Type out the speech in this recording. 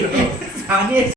る下げ